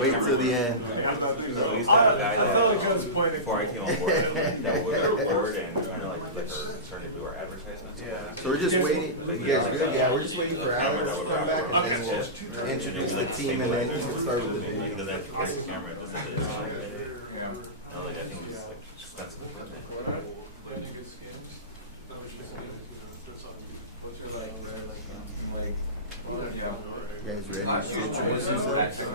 Wait till the end. So he's kind of a guy that, before I came on board, that would record and kind of like starting to do our advertisements. Yeah. So we're just waiting. You guys good? Yeah, we're just waiting for Alex to come back, and then we'll introduce the team, and then we'll start with the video. He doesn't have to carry the camera. It doesn't have to. No, like I think it's like expensive equipment. You guys ready to introduce yourselves?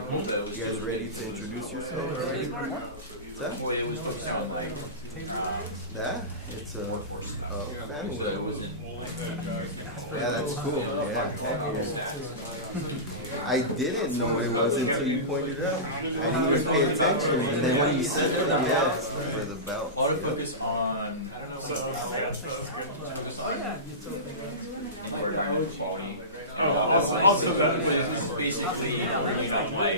You guys ready to introduce yourselves? That? That? It's a family. Yeah, that's cool. Yeah. I didn't know it was until you pointed it out. I didn't even pay attention. And then when you said it, yeah, for the belt. Autofocus on. Oh yeah, it's okay. Also basically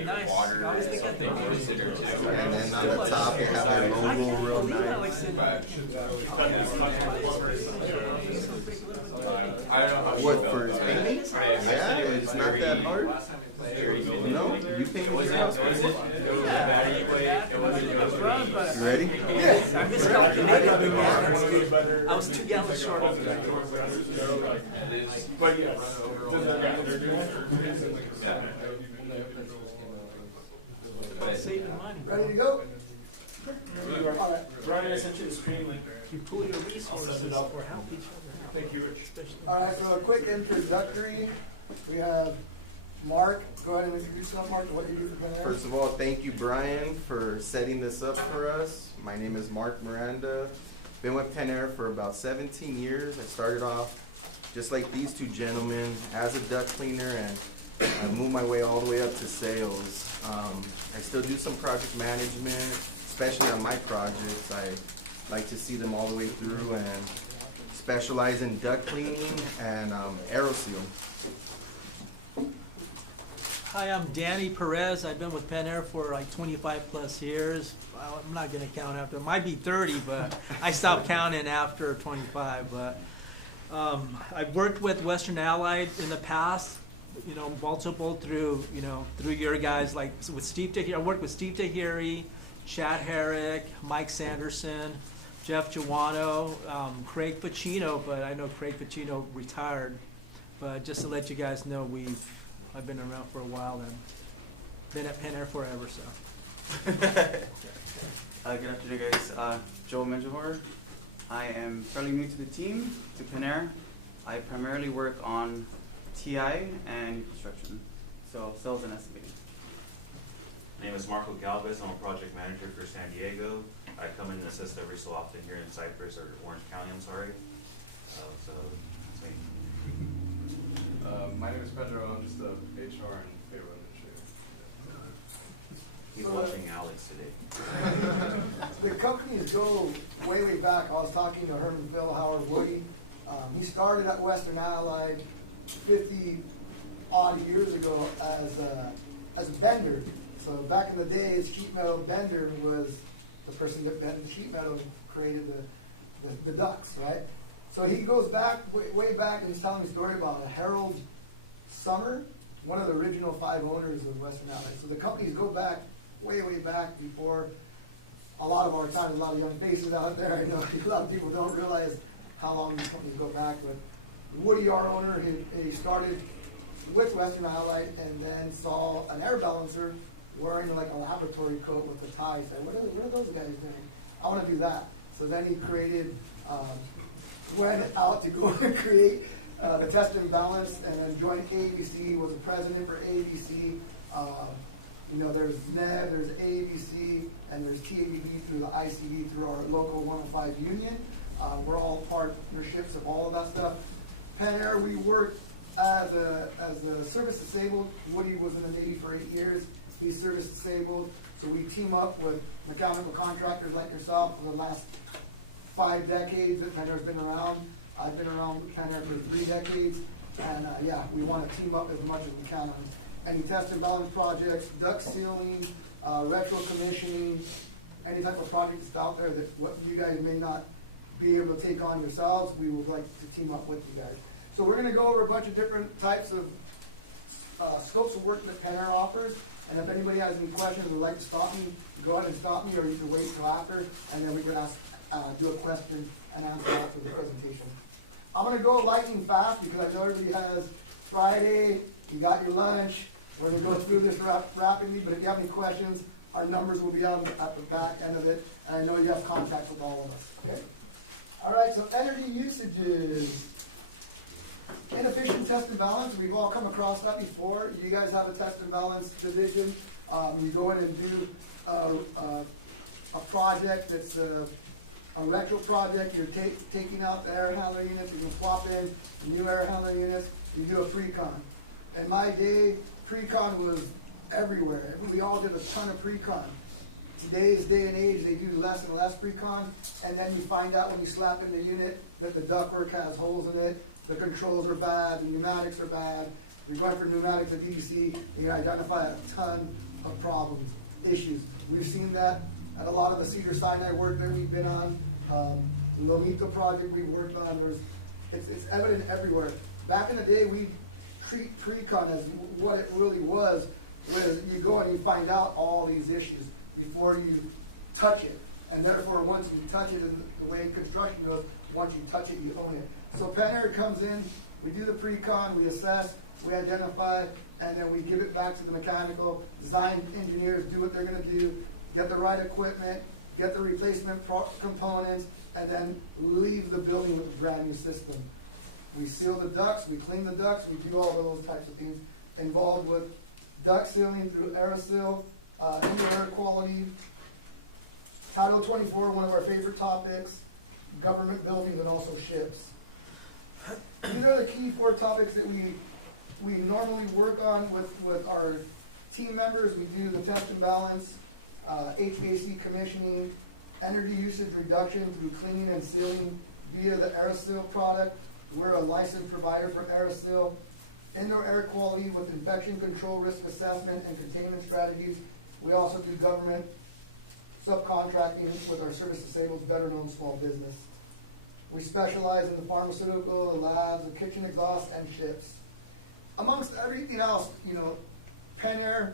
Nice. water. I was thinking And then on the top, you have your logo real nice. What, for his painting? Yeah, it's not that hard. No? You painted your house? You ready? Yes. I miscalculated the gallons. I was 2 gallons short of that. But yes. Saving money. Ready to go? All right. Brian, I sent you the screen link. You pull your resources or help each other. Thank you, Rich. All right, so a quick introductory. We have Mark. Go ahead and introduce yourself, Mark. What do you do for Panair? First of all, thank you, Brian, for setting this up for us. My name is Mark Miranda. Been with Panair for about 17 years. I started off just like these two gentlemen as a duct cleaner, and I moved my way all the way up to sales. I still do some project management, especially on my projects. I like to see them all the way through and specialize in duct cleaning and AeroSeal. Hi, I'm Danny Perez. I've been with Panair for like 25 plus years. Well, I'm not going to count after. It might be 30, but I stopped counting after 25. But I've worked with Western Allied in the past, you know, multiple through your guys, like with Steve Tahiri. I worked with Steve Tahiri, Chad Herrick, Mike Sanderson, Jeff Giuano, Craig Pacino, but I know Craig Pacino retired. But just to let you guys know, I've been around for a while and been at Panair forever, so. Good afternoon, guys. Joe Menjahor. I am fairly new to the team, to Panair. I primarily work on TI and new construction, so sales and estimating. My name is Marco Galvez. I'm a project manager for San Diego. I come in and assist every so often here in Cypress or Orange County, I'm sorry. So that's me. My name is Pedro. I'm just the HR and payroll administrator. He's watching Alex today. The companies go way, way back. I was talking to Herman Phil, Howard Woody. He started at Western Allied 50-odd years ago as a bender. So back in the days, sheet metal bender was the person that bent the sheet metal and created the ducts, right? So he goes back, way back, and he's telling me a story about Harold Summer, one of the original 5 owners of Western Allied. So the companies go back, way, way back before a lot of our time. There's a lot of young faces out there. I know a lot of people don't realize how long these companies go back. But Woody, our owner, he started with Western Allied and then saw an air balancer wearing like a laboratory coat with a tie. He said, what are those guys doing? I want to do that. So then he created, went out to go and create the test and balance, and then joined ABC, was the president for ABC. There's NEB, there's ABC, and there's TABB through the ICB through our local 105 union. We're all partnerships of all of that stuff. Panair, we worked as a service disabled. Woody was in the Navy for 8 years. He's service disabled. So we team up with mechanical contractors like yourself for the last 5 decades that Panair's been around. I've been around Panair for 3 decades. And we want to team up as much as we can on any test and balance projects, duct sealing, retro commissioning, any type of project that's out there that what you guys may not be able to take on yourselves, we would like to team up with you guys. So we're going to go over a bunch of different types of scopes of work that Panair offers. And if anybody has any questions or would like to stop me, go ahead and stop me, or you can wait till after, and then we can do a question and answer after the presentation. I'm going to go lightning fast because I know everybody has Friday, you got your lunch. We're going to go through this rapidly, but if you have any questions, our numbers will be out at the back end of it, and I know you have contact with all of us. Okay? All right, so energy usages. Inefficient test and balance, we've all come across that before. You guys have a test and balance division. You go in and do a project that's a retro project. You're taking out the air handling units, you can swap in new air handling units, you do a pre-con. In my day, pre-con was everywhere. We all did a ton of pre-con. Today's day and age, they do less and less pre-con, and then you find out when you slap in the unit that the ductwork has holes in it, the controls are bad, the pneumatics are bad. You're going for pneumatics at DC, you identify a ton of problems, issues. We've seen that at a lot of the Cedar Sinai work that we've been on, the Lomito project we worked on. It's evident everywhere. Back in the day, we treat pre-con as what it really was, where you go and you find out all these issues before you touch it. And therefore, once you touch it, and the way construction goes, once you touch it, you own it. So Pentair comes in, we do the pre-con, we assess, we identify, and then we give it back to the mechanical. Design engineers do what they're going to do, get the right equipment, get the replacement components, and then leave the building with a brand new system. We seal the ducts, we clean the ducts, we do all those types of things involved with duct sealing through Aerosil, indoor air quality, Title 24, one of our favorite topics, government buildings, and also ships. These are the key 4 topics that we normally work on with our team members. We do the test and balance, HVAC commissioning, energy usage reduction through cleaning and sealing via the Aerosil product. We're a licensed provider for Aerosil. Indoor air quality with infection control risk assessment and containment strategies. We also do government subcontracting with our service disabled, better known small business. We specialize in the pharmaceutical, the labs, the kitchen exhaust, and ships. Amongst everything else, Pentair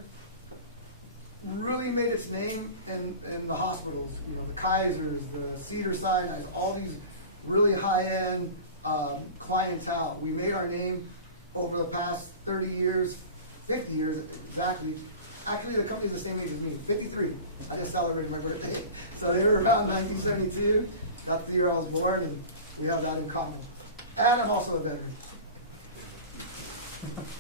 really made its name in the hospitals. The Kaisers, the Cedar Sinai, all these really high-end clientele. We made our name over the past 30 years, 50 years exactly. Actually, the company's the same age as me, 53. I just celebrated my birthday. So they were around 1972. That's the year I was born, and we have that in common. And I'm also a veteran.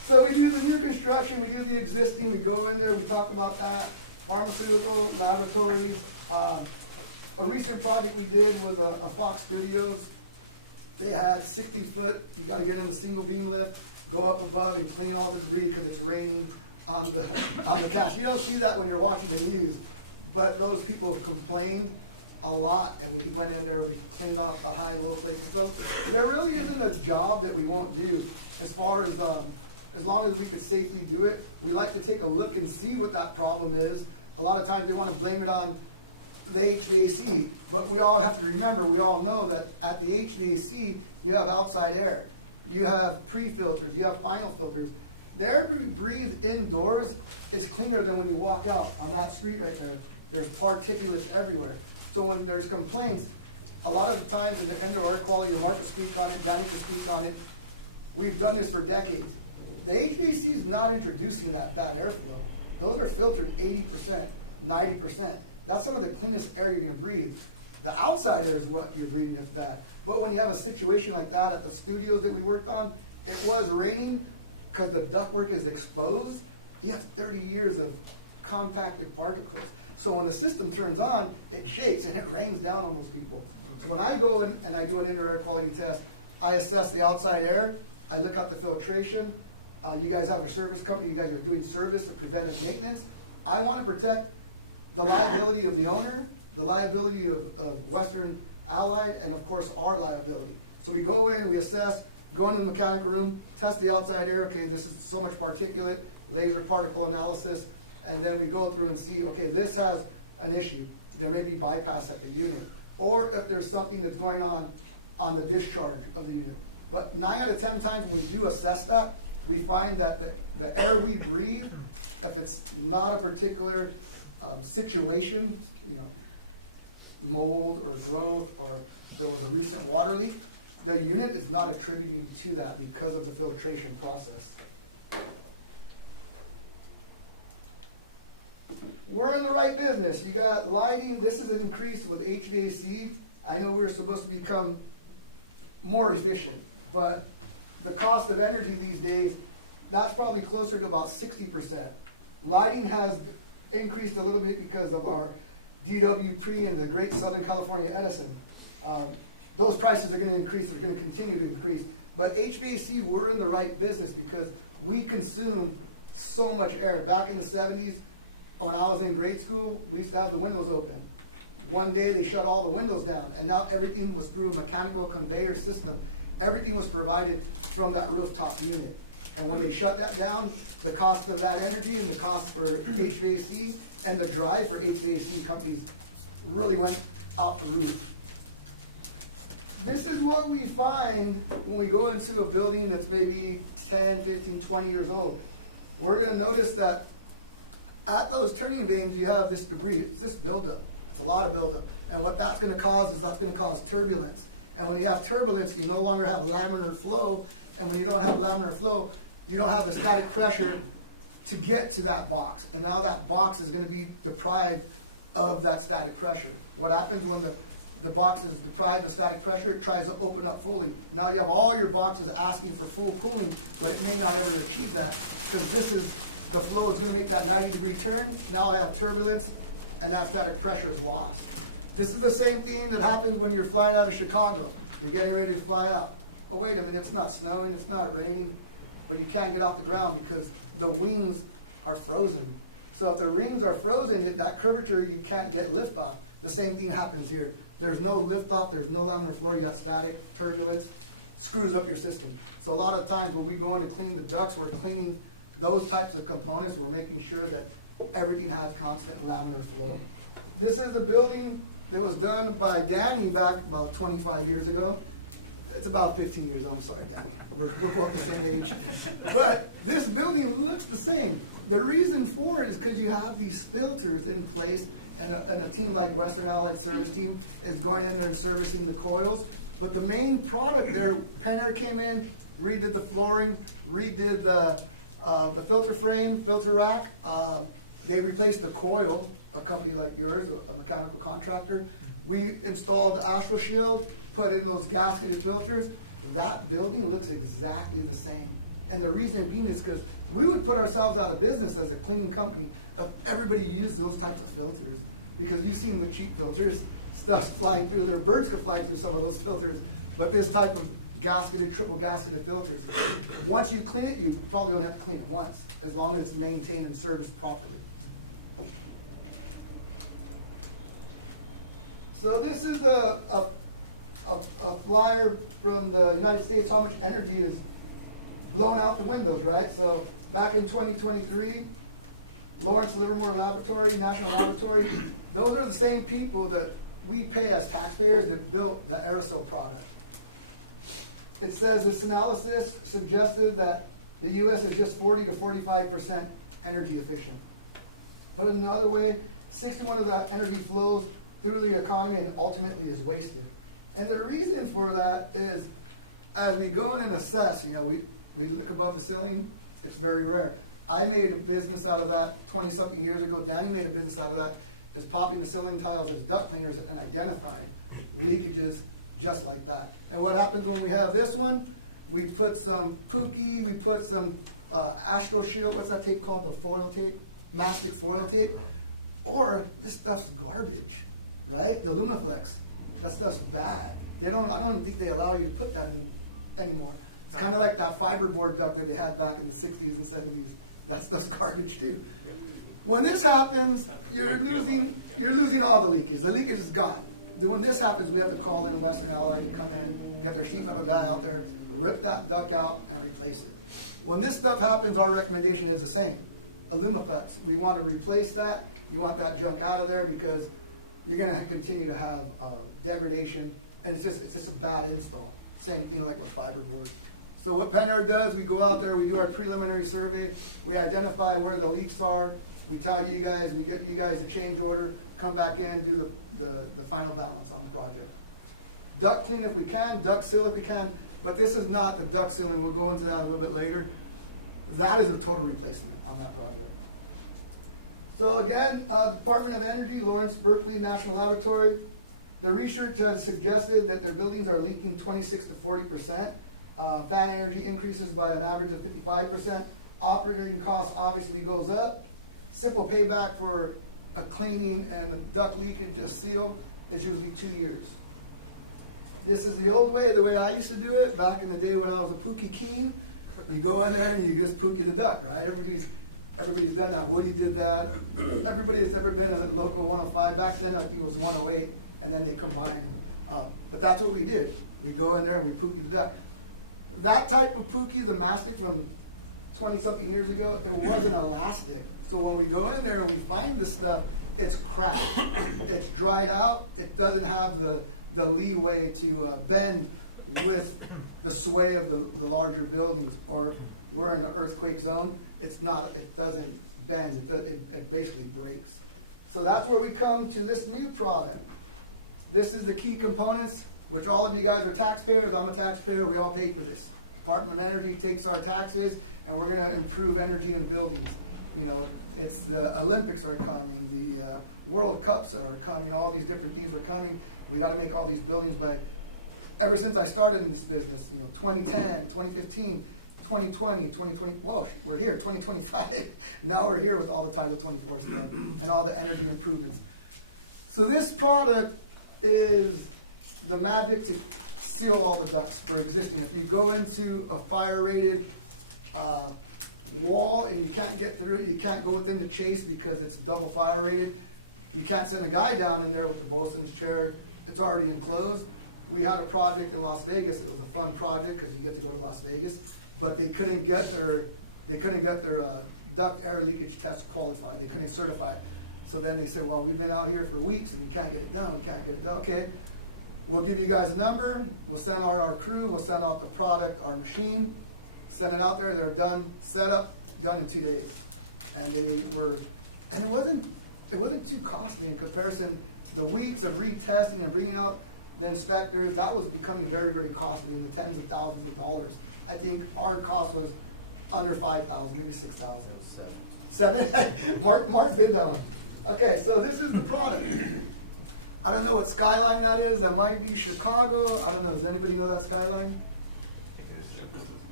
So we do the new construction, we do the existing, we go in there, we talk about that. Pharmaceutical, laboratories. A recent project we did was a Fox Studios. They had 60-foot, you got to get in a single beam lift, go up above and clean all the debris because it's raining on the cast. You don't see that when you're watching the news, but those people complained a lot, and we went in there, we cleaned off the high, low places. So there really isn't a job that we won't do as far as long as we could safely do it. We like to take a look and see what that problem is. A lot of times they want to blame it on the HVAC, but we all have to remember, we all know that at the HVAC, you have outside air. You have pre-filters, you have final filters. The air we breathe indoors is cleaner than when you walk out on that street right there. There's particulates everywhere. So when there's complaints, a lot of the times in the indoor air quality, the Mark will speak on it, Danny can speak on it. We've done this for decades. The HVAC is not introducing that bad airflow. Those are filtered 80%, 90%. That's some of the cleanest air you're going to breathe. The outside air is what you're breathing is bad. But when you have a situation like that at the studios that we worked on, it was raining because the ductwork is exposed. You have 30 years of compacted particles. So when the system turns on, it shakes and it rains down on those people. So when I go in and I do an indoor air quality test, I assess the outside air, I look at the filtration. You guys have a service company, you guys are doing service or preventive maintenance. I want to protect the liability of the owner, the liability of Western Allied, and of course our liability. So we go in, we assess, go into the mechanical room, test the outside air, okay, this is so much particulate, laser particle analysis, and then we go through and see, okay, this has an issue. There may be bypass at the unit. Or if there's something that's going on the discharge of the unit. But 9 out of 10 times when we do assess that, we find that the air we breathe if it's not a particular situation, you know, mold or growth, or there was a recent water leak, the unit is not attributing to that because of the filtration process. We're in the right business. You got lighting. This is an increase with HVAC. I know we're supposed to become more efficient, but the cost of energy these days, that's probably closer to about 60%. Lighting has increased a little bit because of our DWP and the Great Southern California Edison. Those prices are going to increase. They're going to continue to increase. But HVAC, we're in the right business because we consume so much air. Back in the 70s, when I was in grade school, we used to have the windows open. One day they shut all the windows down, and now everything was through a mechanical conveyor system. Everything was provided from that rooftop unit. And when they shut that down, the cost of that energy and the cost for HVAC and the drive for HVAC companies really went out the roof. This is what we find when we go into a building that's maybe 10, 15, 20 years old. We're going to notice that at those turning vanes, you have this debris. It's this buildup. It's a lot of buildup. And what that's going to cause is that's going to cause turbulence. And when you have turbulence, you no longer have laminar flow. And when you don't have laminar flow, you don't have the static pressure to get to that box. And now that box is going to be deprived of that static pressure. What happens when the box is deprived of static pressure? It tries to open up fully. Now you have all your boxes asking for full cooling, but it may not ever achieve that because this is the flow is going to make that 90-degree turn. Now I have turbulence, and that static pressure is lost. This is the same thing that happens when you're flying out of Chicago. You're getting ready to fly out. Oh, wait a minute, it's not snowing, it's not raining, but you can't get off the ground because the wings are frozen. So if the wings are frozen, at that curvature, you can't get liftoff. The same thing happens here. There's no liftoff, there's no laminar flow, you got static, turbulence, screws up your system. So a lot of times when we go in to clean the ducts, we're cleaning those types of components. We're making sure that everything has constant laminar flow. This is a building that was done by Danny back about 25 years ago. It's about 15 years old, I'm sorry, Danny. We're both the same age. But this building looks the same. The reason for it is because you have these filters in place, and a team like Western Allied Service Team is going in there and servicing the coils. But the main product there, Panair came in, redid the flooring, redid the filter frame, filter rack. They replaced the coil, a company like yours, a mechanical contractor. We installed Astro Shield, put in those gasketed filters. That building looks exactly the same. And the reason being is because we would put ourselves out of business as a cleaning company if everybody used those types of filters. Because you've seen the cheap filters, stuff's flying through there, birds could fly through some of those filters. But this type of gasketed, triple gasketed filters, once you clean it, you probably don't have to clean it once, as long as it's maintained and serviced properly. So this is a flyer from the United States, how much energy is blown out the windows, right? So back in 2023, Lawrence Livermore Laboratory, National Laboratory, those are the same people that we pay as taxpayers that built the aerosol product. It says this analysis suggested that the U.S. is just 40 to 45% energy efficient. Put it another way, 61% of that energy flows through the economy and ultimately is wasted. And the reason for that is, as we go in and assess, we look above the ceiling, it's very rare. I made a business out of that 20-something years ago. Danny made a business out of that, is popping the ceiling tiles as duct cleaners and identifying leakages just like that. And what happens when we have this one? We put some Pookie, we put some Astro Shield, what's that tape called? The foil tape, mastic foil tape. Or this stuff's garbage, right? The Lumaflex, that stuff's bad. I don't think they allow you to put that in anymore. It's kind of like that fiberboard duct that they had back in the 60s and 70s. That stuff's garbage too. When this happens, you're losing all the leakage. The leakage is gone. When this happens, we have to call in a Western Allied to come in, get their sheet metal guy out there, rip that duct out, and replace it. When this stuff happens, our recommendation is the same. Alumiflex. We want to replace that. You want that junk out of there because you're going to continue to have degradation, and it's just a bad install. Same thing like with fiberboard. So what Pentair does, we go out there, we do our preliminary survey, we identify where the leaks are, we tell you guys, we get you guys a change order, come back in, do the final balance on the project. Duct clean if we can, duct seal if we can, but this is not the duct sealing, we'll go into that a little bit later. That is a total replacement on that project. So again, Department of Energy, Lawrence Berkeley National Laboratory, the research has suggested that their buildings are leaking 26 to 40%. Fan energy increases by an average of 55%. Operating costs obviously goes up. Simple payback for a cleaning and a duct leakage, a seal, is usually 2 years. This is the old way, the way I used to do it back in the day when I was a Pookie Keen. You go in there and you just pookie the duct, right? Everybody's done that. Woody did that. Everybody that's ever been at local 105, back then I think it was 108, and then they combined. But that's what we did. We go in there and we pookie the duct. That type of pookie, the mastic from 20-something years ago, it wasn't elastic. So when we go in there and we find this stuff, it's cracked. It's dried out. It doesn't have the leeway to bend with the sway of the larger buildings. Or we're in an earthquake zone. It's not. It doesn't bend. It basically breaks. So that's where we come to this new product. This is the key components, which all of you guys are taxpayers. I'm a taxpayer. We all pay for this. Department of Energy takes our taxes, and we're going to improve energy in buildings. You know, it's the Olympics are coming, the World Cups are coming, all these different things are coming. We got to make all these buildings. But ever since I started in this business, 2010, 2015, 2020, 2020, whoa, we're here, 2025. Now we're here with all the Title 24 stuff and all the energy improvements. So this product is the magic to seal all the ducts for existing. If you go into a fire-rated wall and you can't get through it, you can't go within the chase because it's double fire-rated. You can't send a guy down in there with the bosun's chair. It's already enclosed. We had a project in Las Vegas. It was a fun project because you get to go to Las Vegas, but they couldn't get their duct air leakage test qualified. They couldn't certify it. So then they said, well, we've been out here for weeks and we can't get it done. We can't get it done. Okay, we'll give you guys a number. We'll send out our crew. We'll send out the product, our machine. Send it out there. They're done, set up, done in 2 days. And it wasn't too costly in comparison. The weeks of retesting and bringing out the inspectors, that was becoming very, very costly in the tens of thousands of dollars. I think our cost was under $5,000, maybe $6,000. Seven. Mark did that one. Okay, so this is the product. I don't know what skyline that is. That might be Chicago. I don't know. Does anybody know that skyline?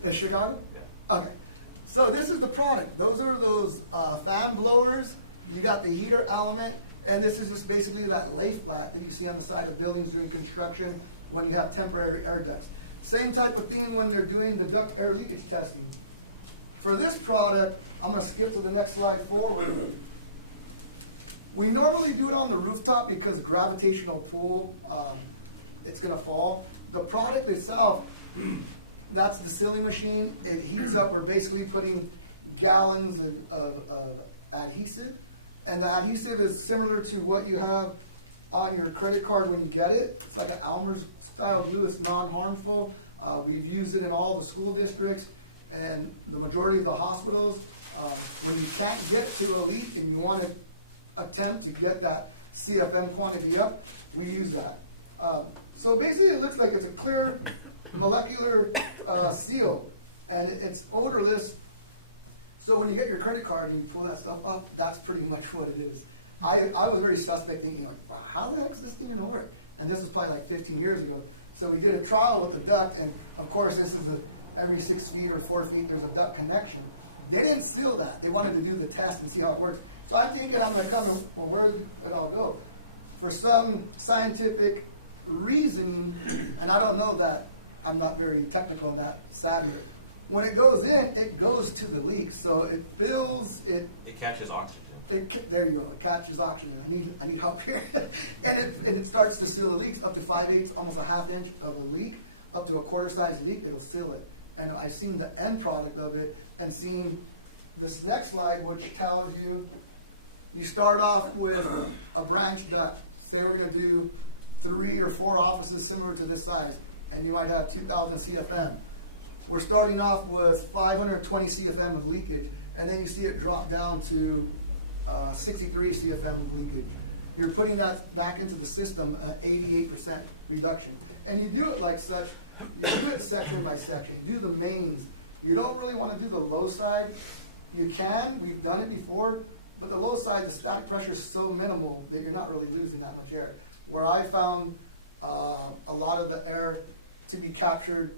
It's Chicago? Yeah. Okay. So this is the product. Those are those fan blowers. You got the heater element, and this is just basically that lay flat that you see on the side of buildings during construction when you have temporary air ducts. Same type of thing when they're doing the duct air leakage testing. For this product, I'm going to skip to the next slide forward. We normally do it on the rooftop because gravitational pull, it's going to fall. The product itself, that's the sealing machine. It heats up. We're basically putting gallons of adhesive. And the adhesive is similar to what you have on your credit card when you get it. It's like an Elmer's style glue. It's non-harmful. We've used it in all the school districts and the majority of the hospitals. When you can't get to a leak and you want to attempt to get that CFM quantity up, we use that. So basically it looks like it's a clear molecular seal, and it's odorless. So when you get your credit card and you pull that stuff up, that's pretty much what it is. I was very suspect thinking, like, wow, how the heck is this thing going to work? And this was probably like 15 years ago. So we did a trial with the duct, and of course this is every 6 feet or 4 feet there's a duct connection. They didn't seal that. They wanted to do the test and see how it works. So I'm thinking I'm going to come and, well, where did it all go? For some scientific reasoning, and I don't know that, I'm not very technical in that sadly. When it goes in, it goes to the leak. So it fills, it catches oxygen. There you go. It catches oxygen. I need help here. and it starts to seal the leaks up to 5/8, almost a ½ inch of a leak, up to a quarter-size leak. It'll seal it. And I've seen the end product of it, and seen this next slide, which tells you start off with a branch duct. Say we're going to do 3 or 4 offices similar to this size, and you might have 2,000 CFM. we're starting off with 520 CFM of leakage, and then you see it drop down to 63 CFM of leakage. You're putting that back into the system, 88% reduction. And you do it like such, you do it section by section. You do the mains. You don't really want to do the low side. You can, we've done it before, but the low side, the static pressure is so minimal that you're not really losing that much air. Where I found a lot of the air to be captured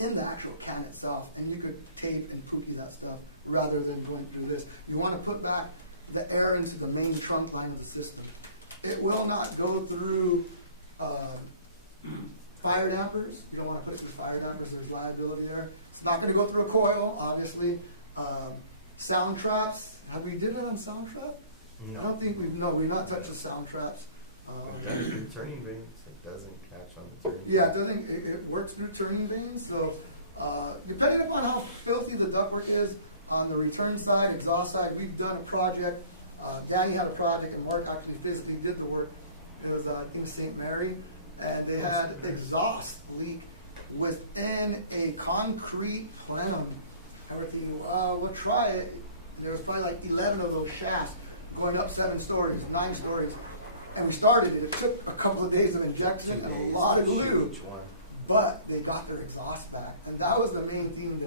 in the actual can itself, and you could tape and pookie that stuff rather than going through this. You want to put back the air into the main trunk line of the system. It will not go through fire dampers. You don't want to put it through fire dampers. There's liability there. It's not going to go through a coil, obviously. Sound traps. Have we did it on sound trap? No. I don't think we've not touched the sound traps. We've done it through turning vanes. It doesn't catch on the turning. Yeah, it doesn't. It works through turning vanes. So depending upon how filthy the ductwork is, on the return side, exhaust side, we've done a project. Danny had a project, and Mark actually physically did the work. It was, I think, St. Mary, and they had exhaust leak within a concrete plenum. Everything, we'll try it. There was probably like 11 of those shafts going up 7 stories, 9 stories. And we started it. It took a couple of days of injection 2 and days a lot to of shoot glue. each one. But they got their exhaust back. And that was the main thing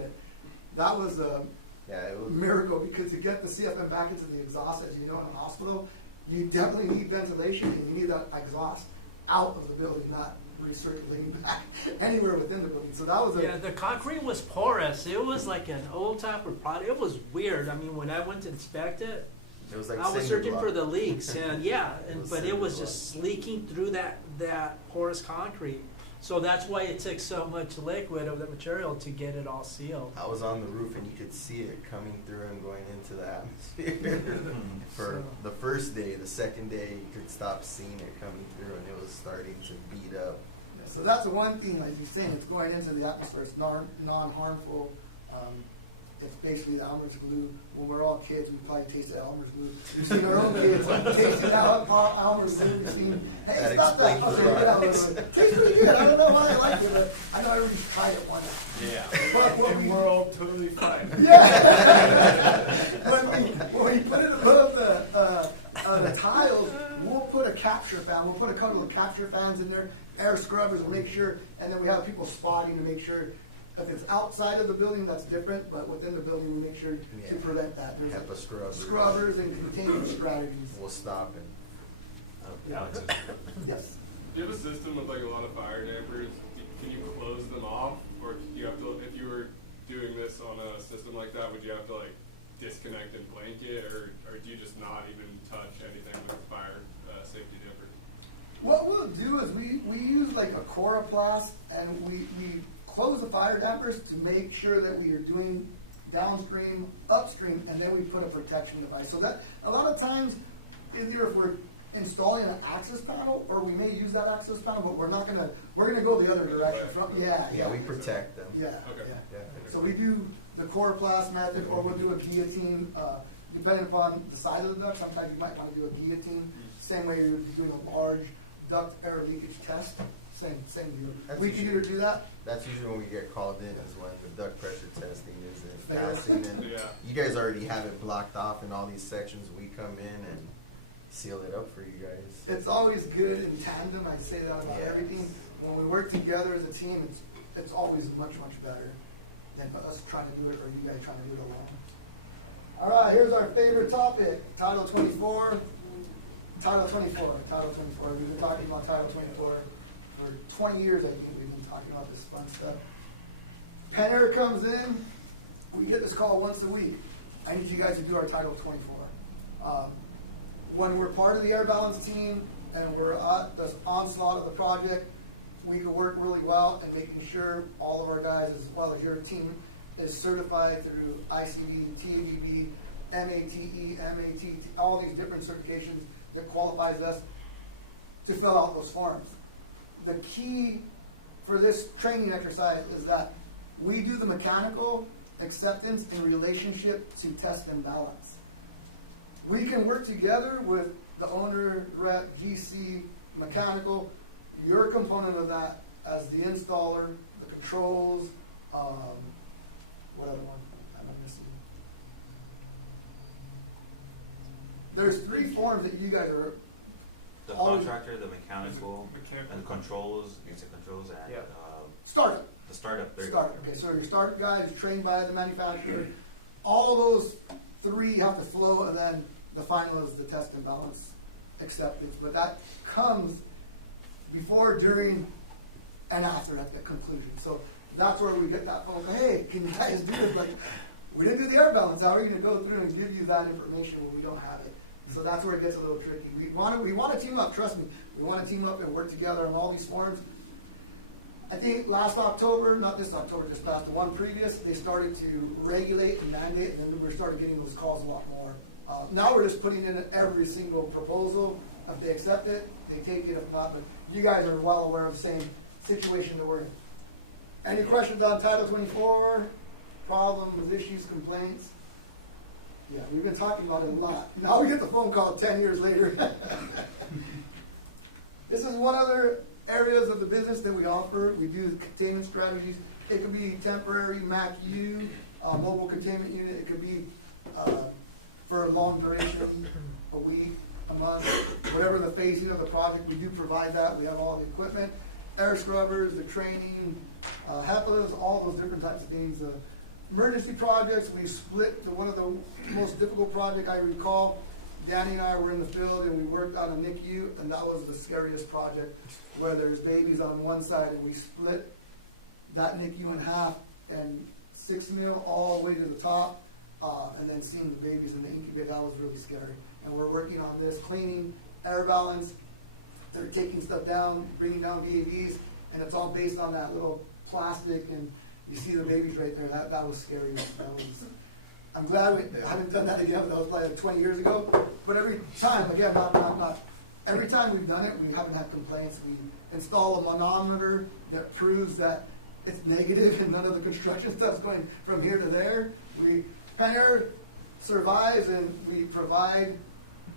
that was a Yeah, it was. miracle, because to get the CFM back into the exhaust, as you know, in a hospital, you definitely need ventilation, and you need that exhaust out of the building, not recirculating back anywhere within the building. So that was a Yeah, the concrete was porous. It was like an old type of product. It was weird. I mean, when I went to inspect it, It was like I was cinder searching block. for the leaks, and yeah, but it was cinder just leaking through that porous concrete. So that's why it took so much liquid of the material to get it all sealed. I was on the roof and you could see it coming through and going into the atmosphere. For the first day, the second day, you could stop seeing it coming through, and it was starting to beat up. So that's the one thing, like you're saying, it's going into the atmosphere. It's non-harmful. It's basically the Elmer's glue. When we're all kids, we probably tasted Elmer's glue. We've seen our own kids tasting Elmer's glue. We've seen, hey, That stop that. explains Okay, a lot. get Elmer's glue. Tastes pretty good. I don't know why I like it, but I know everybody's tried it once. Yeah. But what And we, we're all totally fine. yeah. when we put it above the tiles, we'll put a capture fan. We'll put a couple of capture fans in there, air scrubbers, and make sure, and then we have people spotting to make sure. If it's outside of the building, that's different, but within the building, we make sure to prevent that. There's HEPA scrubbers. scrubbers and containment strategies. We'll stop it. Alex, Yes. Do you have a system with like a lot of fire dampers? Can you close them off, or do you have to? If you were doing this on a system like that, would you have to like disconnect and blanket, or do you just not even touch anything with a fire safety damper? What we'll do is we use like a Coroplast, and we close the fire dampers to make sure that we are doing downstream, upstream, and then we put a protection device. So that a lot of times, either if we're installing an access panel, or we may use that access panel, but we're gonna go the other direction from, Yeah, we protect them. Yeah, Okay. yeah. Yeah. So we do the Coroplast method, or we'll do a guillotine, depending upon the size of the duct. Sometimes you might want to do a guillotine, same way you would be doing a large duct air leakage test. Same deal. That's We can usually- either do that. That's usually when we get called in, is when the duct pressure testing isn't passing, and Yeah. you guys already have it blocked off in all these sections. We come in and seal it up for you guys. It's always good in tandem. I say that about Yes. everything. When we work together as a team, it's always much better than us trying to do it, or you guys trying to do it alone. All right, here's our favorite topic, Title 24. Title 24. We've been talking about Title 24 for 20 years, I think. We've been talking about this fun stuff. Pen Air comes in. We get this call once a week. I need you guys to do our Title 24. When we're part of the air balance team and we're at the onslaught of the project, we can work really well in making sure all of our guys, as well as your team, is certified through ICB, TABB, MATE, MAT, all these different certifications that qualifies us to fill out those forms. The key for this training exercise is that we do the mechanical acceptance in relationship to test and balance. We can work together with the owner, rep, GC, mechanical, your component of that as the installer, the controls, What other one am I missing? There's 3 forms that you guys are. The always- contractor, the mechanical, and the controls, basic controls, and, Yep. Startup. the startup, there you go. Startup. Okay, so your startup guy is trained by the manufacturer. All of those 3 have to flow, and then the final is the test and balance acceptance. But that comes before, during, and after at the conclusion. So that's where we get that phone call. Hey, can you guys do this? Like, we didn't do the air balance. How are you going to go through and give you that information when we don't have it? So that's where it gets a little tricky. We want to team up. Trust me, we want to team up and work together on all these forms. I think last October, not this October, just past, the one previous, they started to regulate and mandate, and then we started getting those calls a lot more. Now we're just putting in every single proposal. If they accept it, they take it. If not, but you guys are well aware of the same situation that we're in. Any questions on Title 24? Problems, issues, complaints? Yeah, we've been talking about it a lot. Now we get the phone call 10 years later. This is one other areas of the business that we offer. We do containment strategies. It could be temporary MACU, mobile containment unit. It could be for a long duration, a week, a month, whatever the phasing of the project. We do provide that. We have all the equipment, air scrubbers, the training, HEPAs, all those different types of things. Emergency projects, we split one of the most difficult project I recall. Danny and I were in the field and we worked on a NICU, and that was the scariest project, where there's babies on one side and we split that NICU in half and 6 mil all the way to the top, and then seeing the babies in the incubator. That was really scary. And we're working on this, cleaning, air balance. They're taking stuff down, bringing down VAVs, and it's all based on that little plastic, and you see the babies right there. That was scary. I'm glad we haven't done that again. That was probably like 20 years ago. But every time, again, not every time we've done it, we haven't had complaints. We install a manometer that proves that it's negative and none of the construction stuff's going from here to there. Pioneer survives, and we provide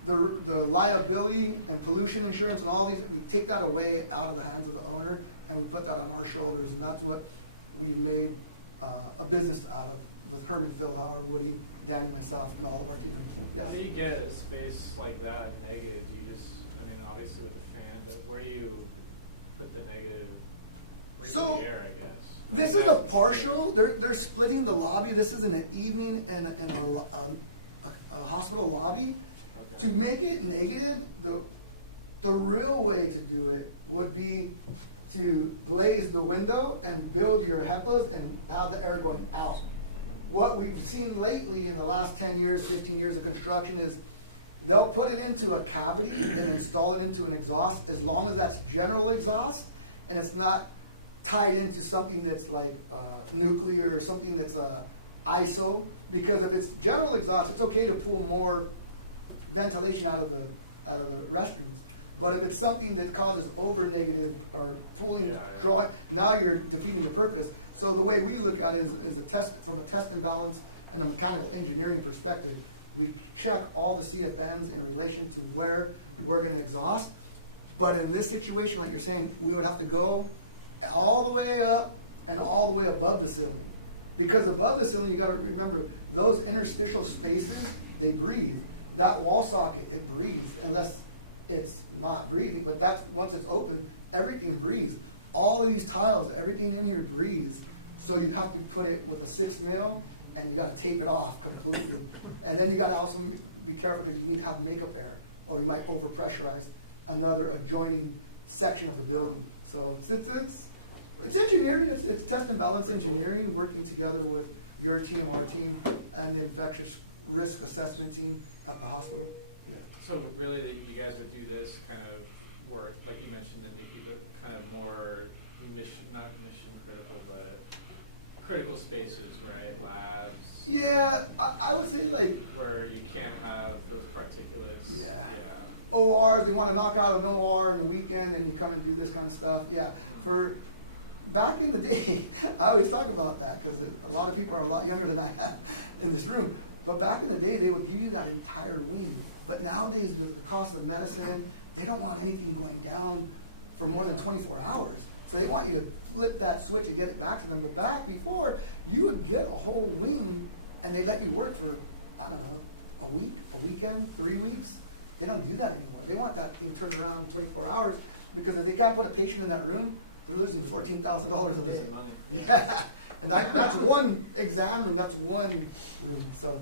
the liability and pollution insurance and all these. We take that away out of the hands of the owner, and we put that on our shoulders, and that's what we made a business out of, with Herman, Phil, Howard, Woody, Danny, myself, and all of our different. How do you get a space like that negative? Do you just, I mean, obviously with the fan, but where do you put the negative? Right So, in the air, I guess. This is a partial. They're splitting the lobby. This is in an evening and a hospital lobby. Okay. To make it negative, the real way to do it would be to glaze the window and build your HEPAs and have the air going out. What we've seen lately in the last 10 years, 15 years of construction is they'll put it into a cavity and install it into an exhaust, as long as that's general exhaust and it's not tied into something that's like nuclear or something that's ISO. Because if it's general exhaust, it's okay to pull more ventilation out of the restrooms. But if it's something that causes over negative or pulling, drawing, now you're defeating the purpose. So the way we look at it is a test, from a test and balance and a mechanical engineering perspective. We check all the CFMs in relation to where we're going to exhaust. But in this situation, like you're saying, we would have to go all the way up and all the way above the ceiling. Because above the ceiling, you got to remember, those interstitial spaces, they breathe. That wall socket, it breathes, unless it's not breathing. But that's, once it's open, everything breathes. All of these tiles, everything in here breathes. So you have to put it with a 6 mil, and you got to tape it off completely. And then you got to also be careful, because you need to have makeup air, or you might overpressurize another adjoining section of the building. So it's engineering. It's test and balance engineering, working together with your team, our team, and the infectious risk assessment team at the hospital. So really, that you guys would do this kind of work, like you mentioned, that you keep it kind of more not mission critical, but critical spaces, right? Labs. Yeah, I would say like where you can't have those particulates. Yeah. ORs, they want to knock out an OR on the weekend, and you come and do this kind of stuff. Yeah. For back in the day, I always talk about that, because a lot of people are a lot younger than I am in this room. But back in the day, they would give you that entire wing. But nowadays, the cost of medicine, they don't want anything going down for more than 24 hours. So they want you to flip that switch and get it back to them. But back before, you would get a whole wing and they let you work for, I don't know, a week, a weekend, 3 weeks. They don't do that anymore. They want that thing turned around in 24 hours because if they can't put a patient in that room, they're losing $14,000 a day. Losing money. Yeah. And that's one exam and that's one room. So,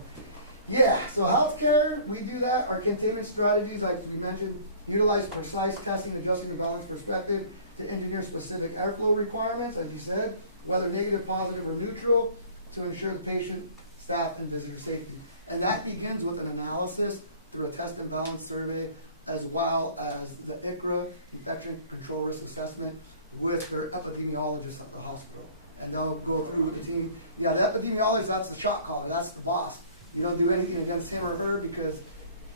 yeah. So healthcare, we do that. Our containment strategies, like you mentioned, utilize precise testing, adjusting the balance perspective to engineer specific airflow requirements, as you said, whether negative, positive, or neutral, to ensure the patient, staff, and visitor safety. And that begins with an analysis through a test and balance survey, as well as the ICRA, Infection Control Risk Assessment, with their epidemiologist at the hospital. And they'll go through the team. Yeah, the epidemiologist, that's the shot caller, that's the boss. You don't do anything against him or her because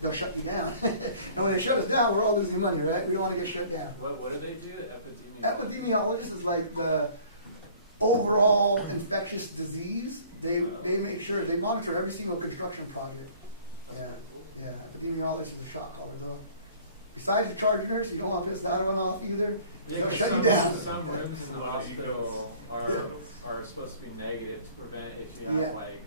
they'll shut you down. And when they shut us down, we're all losing money, right? We don't want to get shut down. What do they do? Epidemiologist is like the overall infectious disease. They make sure, they monitor every single construction project. Yeah. Epidemiologist is a shot caller, though. Besides the charge nurse, you don't want to piss that one off either. Yeah, They'll 'cause shut you down. some rooms in the hospital are supposed to be negative to prevent if you have like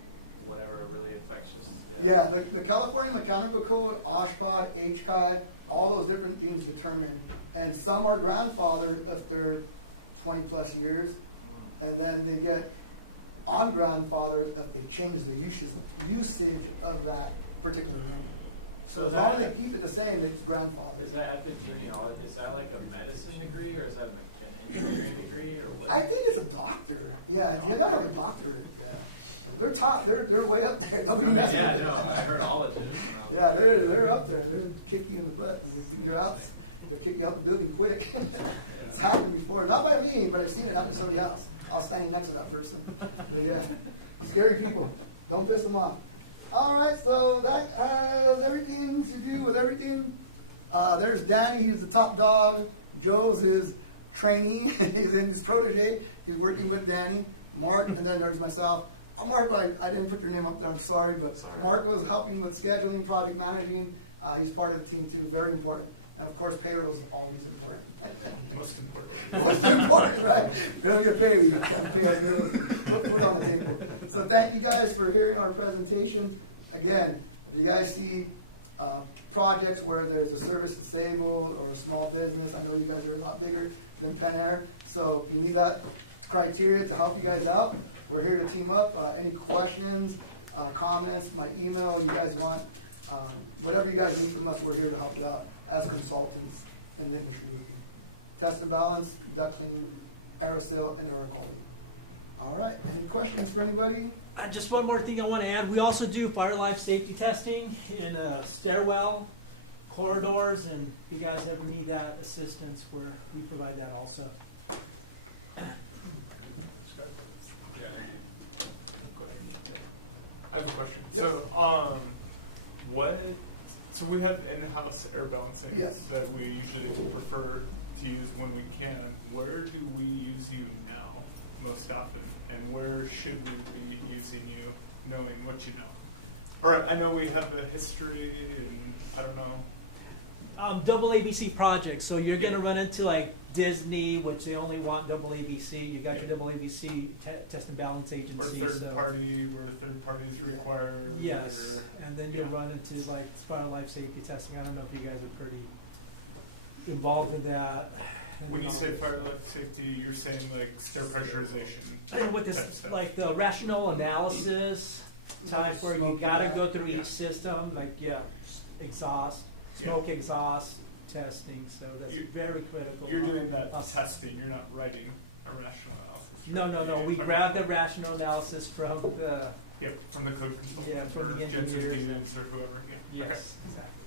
whatever really infectious. Yeah, the California Mechanical Code, OSHPA, HCAD, all those different genes determine. And some are grandfathered if they're 20 plus years, and then they get on grandfathered if they change the usage of that particular room. So as long as they keep it the same, it's grandfathered. Is that epidemiology? Is that like a medicine degree or is that an engineering degree or what? I think it's a doctor. Yeah, you gotta have a doctorate. They're top. They're way up there. Nobody messes with them. I heard all of it. Yeah, they're up there. They're kick you in the butt. You're out. They kick you out the building quick. It's happened before. Not by me, but I've seen it happen to somebody else. I was standing next to that person. But yeah, scary people. Don't piss them off. All right, so that has everything to do with everything. There's Danny. He's the top dog. Joe's his trainee. He's in his protege. He's working with Danny. Mark, and then there's myself. Mark, I didn't put your name up there, I'm sorry, but Mark was helping with scheduling, project managing. He's part of the team too, very important. And of course, payroll is always important. Most important. Most important, right? We don't get paid, we gotta pay our bills, put food on the table. So thank you guys for hearing our presentation. Again, if you guys see projects where there's a service disabled or a small business, I know you guys are a lot bigger than Pen Air, so if you need that criteria to help you guys out, we're here to team up. Any questions, comments, my email, you guys want, whatever you guys need from us, we're here to help you out as consultants in the industry. Test and balance, ducting, aerosol, and air quality. All right, any questions for anybody? Just one more thing I want to add. We also do fire life safety testing in a stairwell, corridors, and if you guys ever need that assistance, we provide that also. I have a question. So, so we have in-house air balancing that we usually prefer to use when we can. Where do we use you now most often, and where should we be using you, knowing what you know? Or I know we have a history, and I don't know. Double ABC projects. So you're going to run into like Disney, which they only want double ABC. You got your double ABC test and balance agency. Or third party, where third parties require. Yes, and then you'll run into like fire life safety testing. I don't know if you guys are pretty involved in that. When you say fire life safety, you're saying like stair pressurization. And with this, like the rational analysis type, where you got to go through each system, like exhaust. Smoke exhaust testing, so that's very critical. You're doing that testing, you're not writing a rational analysis. No. We grab the rational analysis from the from the code consultant. Yeah, from the engineers or whoever. Yes, Okay. exactly.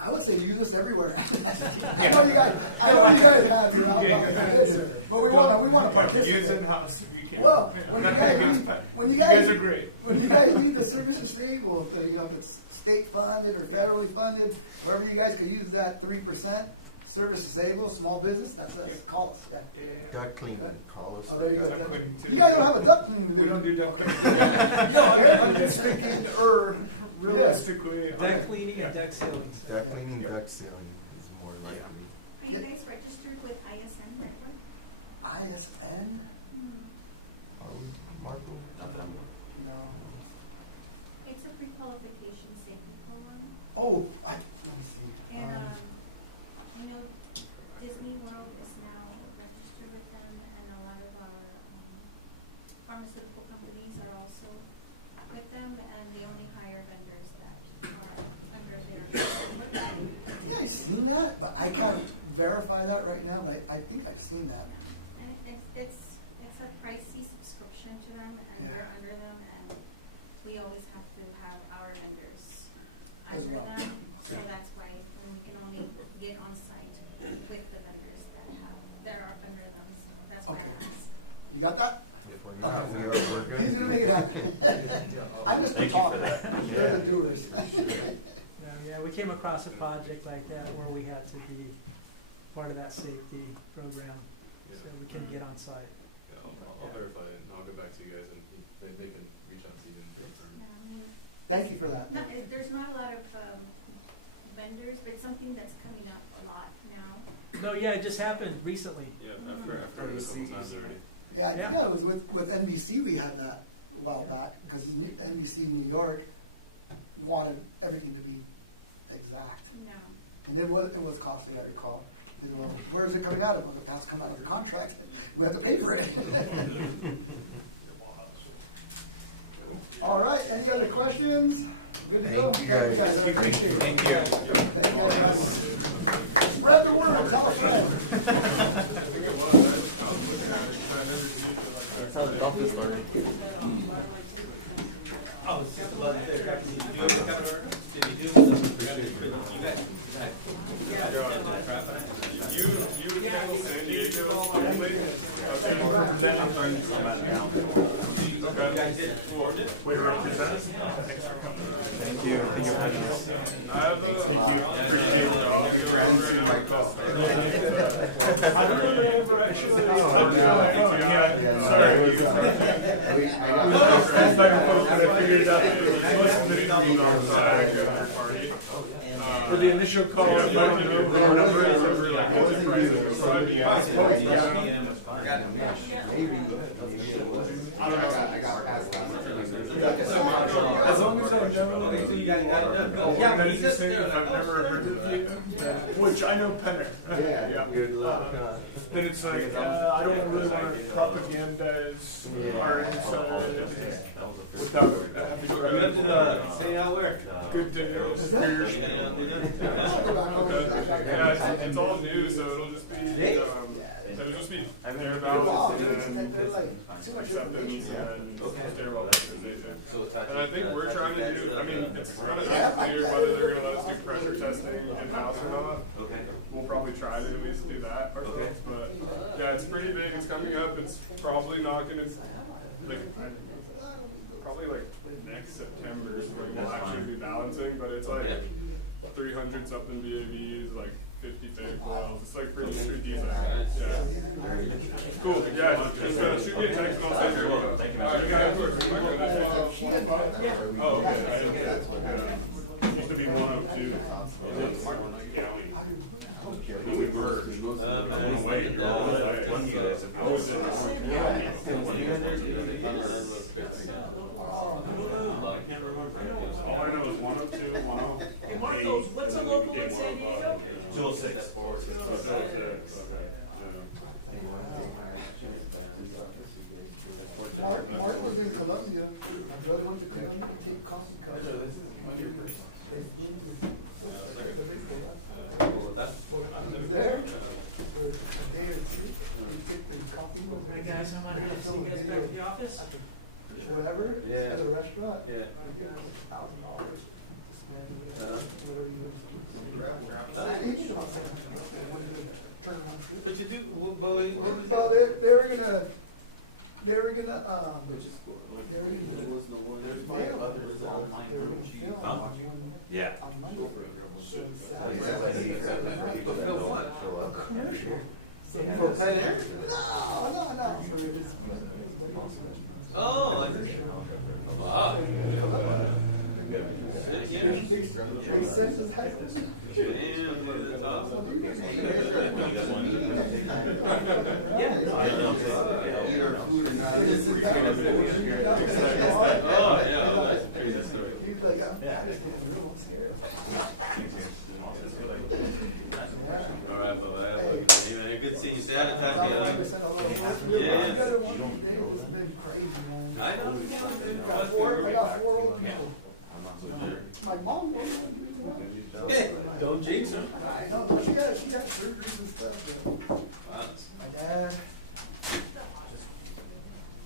I would say use this everywhere. I know you guys have it, but we want to participate. Use in-house. Well, when you guys are great. When you guys need the service disabled, if it's state funded or federally funded, wherever you guys could use that 3% service disabled, small business, that's call us. Duct cleaning, call us. Oh, there you go. Duct cleaning too. You guys don't have a duct cleaning. We don't do duct cleaning. I'm just thinking, realistically. Deck cleaning and deck sealing. Duct cleaning, duct sealing is more likely. Are you guys registered with ISN Redwood? ISN? Marco? Not that I'm No. It's a pre-qualification safety program. Oh, let me see. And, you know, Disney World is now registered with them, and a lot of our pharmaceutical companies are also with them, and they only hire vendors that are under their. Yeah, I've seen that, but I can't verify that right now, but I think I've seen that. And it's a pricey subscription to them, and we're Yeah. under them, and we always have to have our vendors As under well. them, so that's why we can only get on site with the vendors that are under them, so that's why I Okay. asked. You got that? If we're not, we're good. He's gonna make it happen. I'm just a Thank you for talker. that. You're the doers. Yeah, we came across a project like that where we had to be part of that safety program, so we couldn't get on site. Yeah, I'll verify it and I'll get back to you guys and they can reach out to you and confirm. Yeah, I mean, Thank you for that. there's not a lot of vendors, but it's something that's coming up a lot now. No, yeah, it just happened recently. Yeah, I've heard it a couple times already. Yeah, I think Yeah. that was with NBC, we had that a while back, because NBC New York wanted everything to be exact. No. And it was costly, I recall. They go, well, where is it coming out of? Well, it has to come out of the contract. We have to pay for it. All right, any other questions? Good to go. Thank you, guys. I appreciate it. Thank you. Thank you very much. Spread the word, tell a friend. That's how the dolphin started. Oh, it's just about the crack. Did you do it? Did you do it? You guys. You handle San Diego only? Okay. We represent. Thanks for coming. Thank you. Thank you for having us. I have a appreciate the job you're doing right now. I don't remember actually. Sorry. I figured it out. Most of it is for the initial call, I don't know the number is over like what's the price? I don't know. I got asked As long as I generally You guys got it done. yeah, Yeah, he just if I've never heard of you, which I know Penner. Yeah. Good luck. Then it's like, I don't really want to propagandize our inside without having to Remember to say out where? good to superior. Okay. Yeah, it's all new, so it'll just be thereabouts and then acceptance and stairwell optimization. And I think we're trying to do, I mean, it's kind of unclear whether they're going to let us do pressure testing in-house or not. Okay. We'll probably try to at least do that ourselves, but yeah, it's pretty big. It's coming up. It's probably not going to, probably next September is when we'll actually be balancing, but it's 300 something VAVs, 50 fake wells. It's pretty decent. Yeah. Cool. Yeah, just shoot me a text and I'll send you one. Thank you. Oh, okay. I didn't get it. Used to be 102. We were. Wait, you're all right. One of you guys have I was in I can't remember. all I know is 102, 108. Hey, Marcos, what's a local in San Diego? 206. Art was in Colombia. My brother went to Colombia to take coffee cups. I was there for a day or two. We took the coffee. Hey guys, I'm gonna have to see you guys back at the office. Whatever, at a restaurant. Yeah. $1,000 to spend, whatever you want to do. But you do, what was Well, they were gonna There was no one. There's my film. others. They were gonna film Huh? on Yeah. Monday. So Saturday. Film what? A commercial. For Pen Air? No. Oh, wow. They sent us high school. Damn, that's awesome. You guys want to do it? Yeah. Eat our food and not. Just sit down. Oh, yeah, that's a crazy story. He was like, I'm just getting real scared. All right, bro. Hey, good seeing you. Say hi to I'm Tati. 100% all over. Yes. I've got it one day. It's been crazy, man. I know. I got four old people. My mom was Hey, don't jinx her. I know, but she got surgeries and stuff. But Wow. my dad,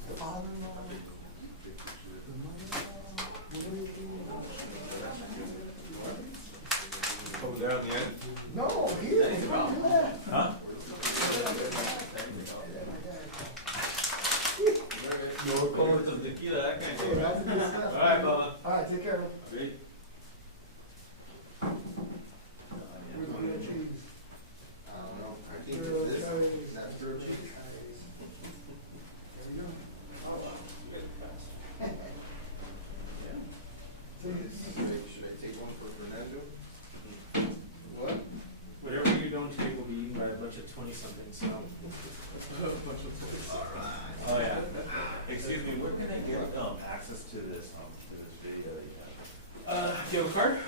the father-in-law, the mother-in-law. Over there on the end. No, he didn't do that. Huh? No, calling some tequila. That kind Hey, of that's good stuff. All right, Bubba. All right, take care. Great. Where's the grilled cheese? I don't know, I think Grilled it's this, cheese. that's grilled cheese. There we go. Should I take one for Fernando? What? Whatever you don't take will be eaten by a bunch of 20-somethings, so. Oh, yeah. Excuse me, where can I get, access to this video that you have? Do you have a card?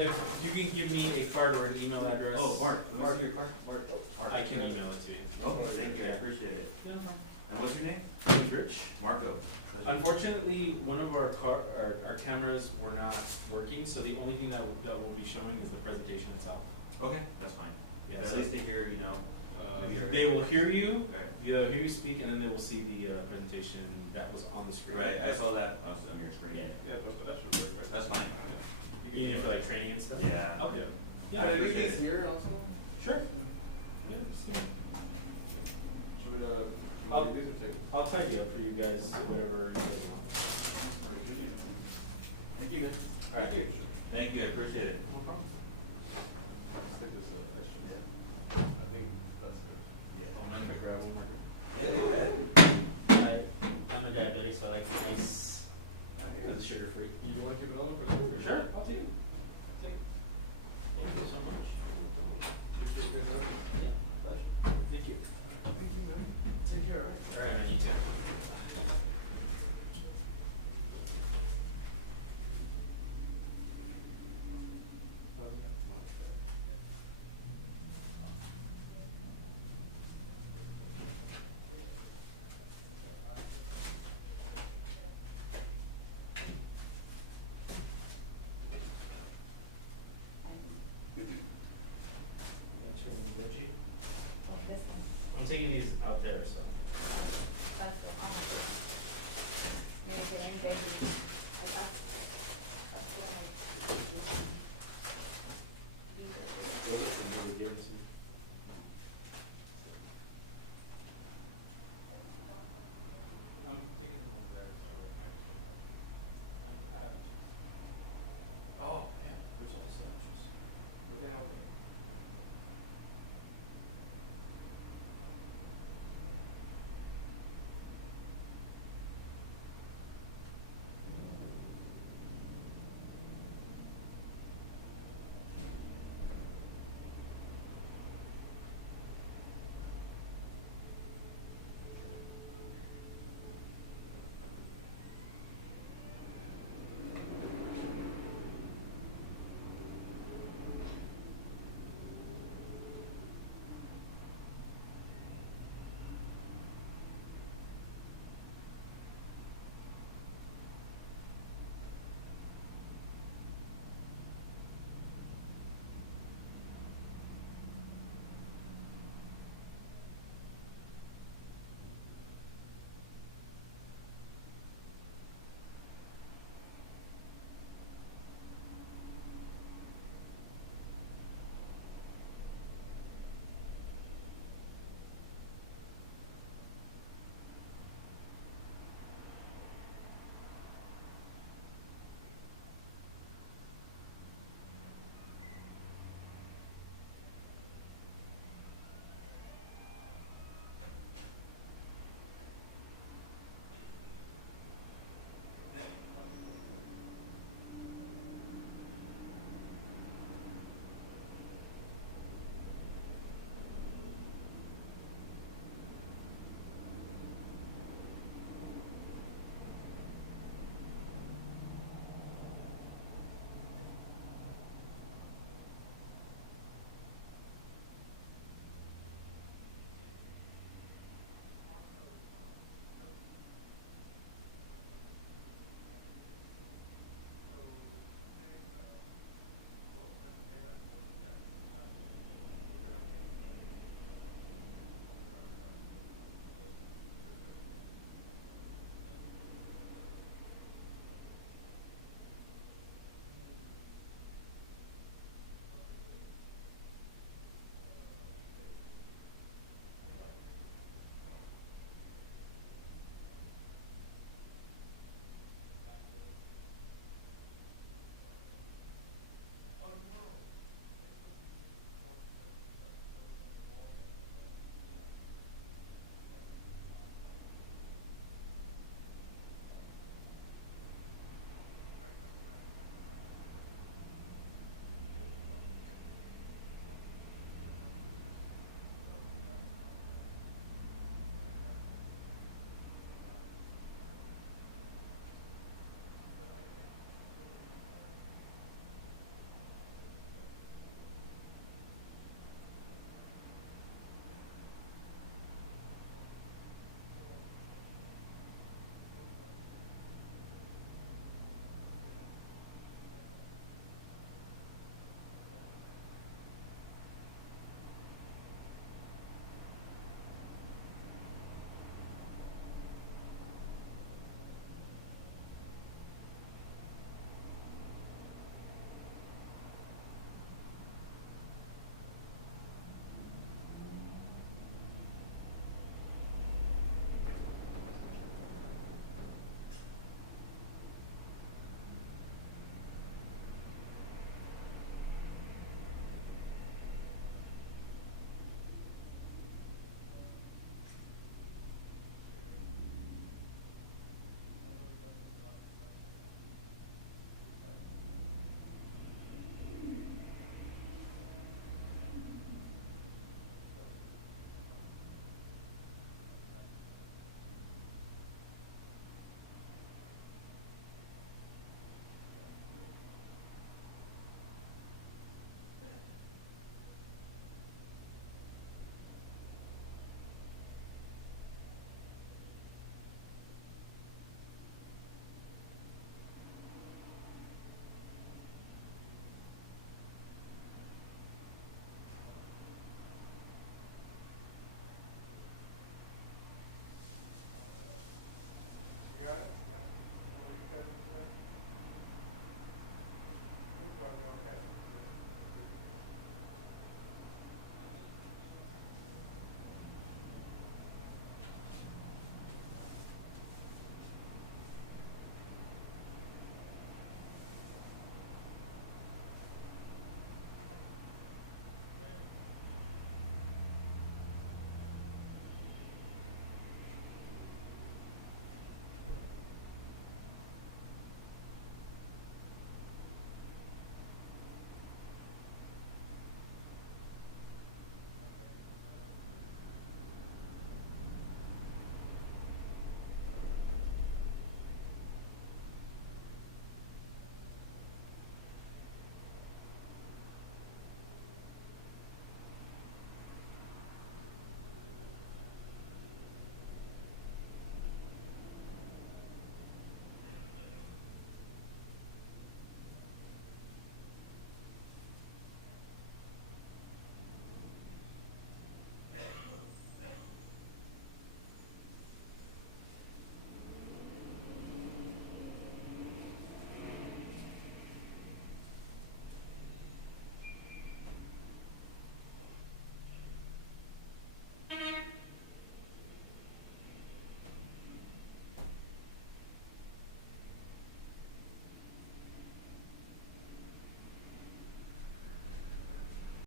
If you can give me a card or an email address. Oh, Mark, your card? Mark. I can email it to you. Oh, thank you, I appreciate it. Yeah. And what's your name? My name's Rich. Marco. Unfortunately, one of our cameras were not working, so the only thing that will be showing is the presentation itself. Okay, that's fine. Yeah, At so- least they hear, you know. maybe They will hear you, Okay. they'll hear you speak, and then they will see the presentation that was on the screen. Right, I saw that on your screen. Yeah. Yeah, but that should work. That's fine. You need it for like training and stuff? Yeah. Okay. Are Yeah. they here also?